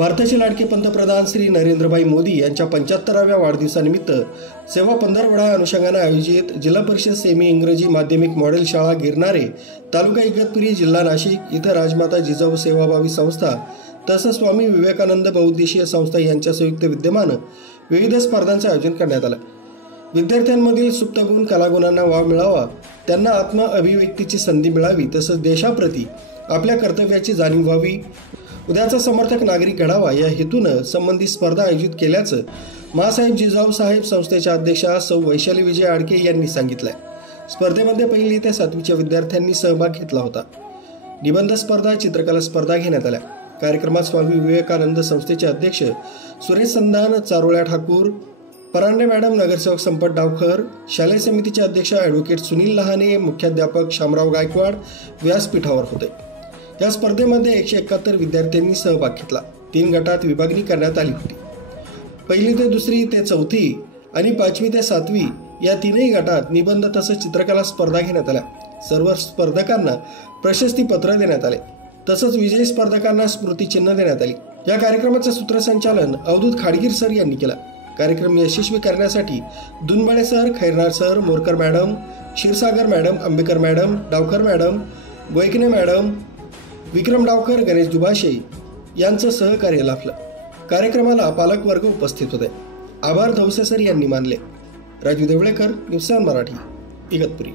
भारताचे लाडके पंतप्रधान श्री नरेंद्रभाई मोदी यांच्या 75व्या वाढदिवसानिमित्त सेवा पंधरवडा अनुषंगाने आयोजित जिल्हा परिषद सेमी इंग्रजी माध्यमिक मॉडेल शाळा गिरणारे तालुका इगतपुरी जिल्हा नाशिक इथं राजमाता जिजाऊ सेवाभावी संस्था तसंच स्वामी विवेकानंद बहुउद्देशीय संस्था यांच्या संयुक्त विद्यमानं विविध स्पर्धांचे आयोजन करण्यात आलं। विद्यार्थ्यांमधील सुप्त गुण कलागुणांना वाव मिळावा, त्यांना आत्म अभिव्यक्तीची संधी मिळावी, तसंच देशाप्रती आपल्या कर्तव्याची जाणीव व्हावी, उद्याचा समर्थक नागरिक घडावा या हेतूनं संबंधित स्पर्धा आयोजित केल्याचं मासाहेब जिजाऊ साहेब संस्थेच्या अध्यक्षा सौ वैशाली विजय आडके यांनी सांगितलंय। स्पर्धेमध्ये 1ली ते 7वीच्या विद्यार्थ्यांनी सहभाग घेतला होता। निबंध स्पर्धा, चित्रकला स्पर्धा घेण्यात आल्या। कार्यक्रमात स्वामी विवेकानंद संस्थेचे अध्यक्ष सुरेश संधान, चारोळ्या ठाकूर, परांडे मॅडम, नगरसेवक संपत डावखर, शालेय समितीचे अध्यक्ष ॲडव्होकेट सुनील लहाने, मुख्याध्यापक शामराव गायकवाड व्यासपीठावर होते। या स्पर्धेमध्ये 171 विद्यार्थ्यांनी सहभाग घेतला। 3 गटात विभागणी करण्यात आली होती। 1ली ते 2री ते 4थी आणि 5वी ते 7वी या 3ही गटात निबंध तसंच चित्रकला स्पर्धा घेण्यात आल्या। सर्व स्पर्धकांना प्रशस्ती पत्र देण्यात आले, तसंच विजयी स्पर्धकांना स्मृतिचिन्ह देण्यात आली। या कार्यक्रमाचे सूत्रसंचालन अवधूत खाडगीर सर यांनी केलं। कार्यक्रम यशस्वी करण्यासाठी Dunbale sir, Khairnar sir, Morkar madam, Kshirsagar madam, Ambekar madam, Dawkar madam, Goykane madam, Vikram Dawkar, Ganesh Dubhashe यांचं सहकार्य लाभलं। कार्यक्रमाला पालक वर्ग उपस्थित होते। आभार धवसे सर यांनी मानले। राजू देवळेकर, न्यूज 7 मराठी, इगतपुरी।